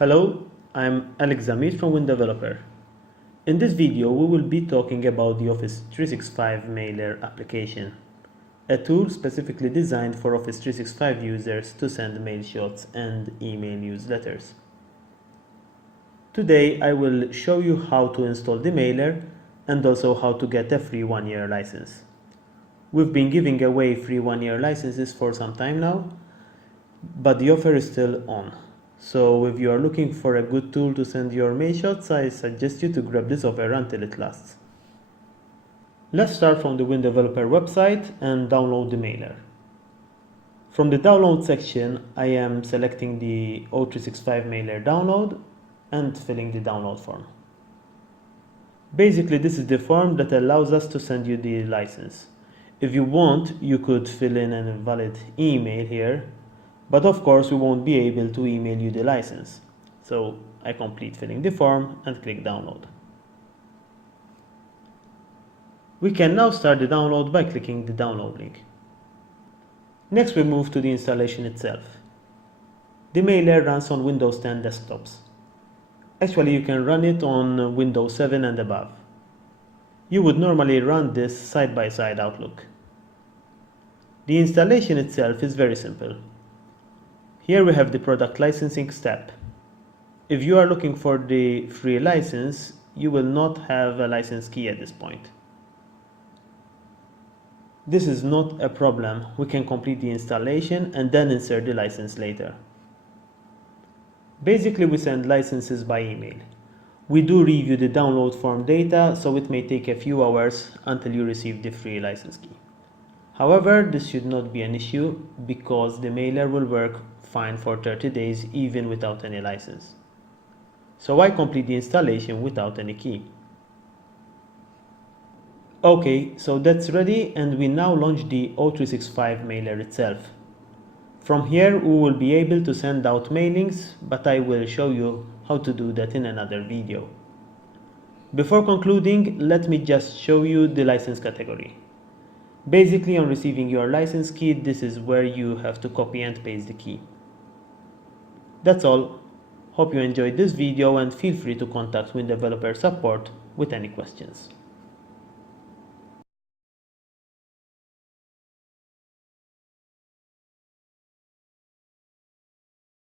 Hello, I'm Alex Zamir from WinDeveloper. In this video, we will be talking about the Office 365 Mailer application, a tool specifically designed for Office 365 users to send mail shots and email newsletters. Today, I will show you how to install the mailer and also how to get a free 1-year license. We've been giving away free 1-year licenses for some time now, but the offer is still on. So if you are looking for a good tool to send your mail shots, I suggest you to grab this offer until it lasts. Let's start from the WinDeveloper website and download the mailer. From the download section, I am selecting the O365 mailer download and filling the download form. Basically, this is the form that allows us to send you the license. If you want, you could fill in an invalid email here, but of course we won't be able to email you the license. So I complete filling the form and click download. We can now start the download by clicking the download link. Next we move to the installation itself. The mailer runs on Windows 10 desktops. Actually, you can run it on Windows 7 and above. You would normally run this side-by-side Outlook. The installation itself is very simple. Here we have the product licensing step. If you are looking for the free license, you will not have a license key at this point. This is not a problem. We can complete the installation and then insert the license later. Basically, we send licenses by email. We do review the download form data, so it may take a few hours until you receive the free license key. However, this should not be an issue because the mailer will work fine for 30 days even without any license. So I complete the installation without any key. Okay, so that's ready and we now launch the O365 mailer itself. From here we will be able to send out mailings, but I will show you how to do that in another video. Before concluding, let me just show you the license category. Basically, on receiving your license key, this is where you have to copy and paste the key. That's all. Hope you enjoyed this video and feel free to contact WinDeveloper support with any questions.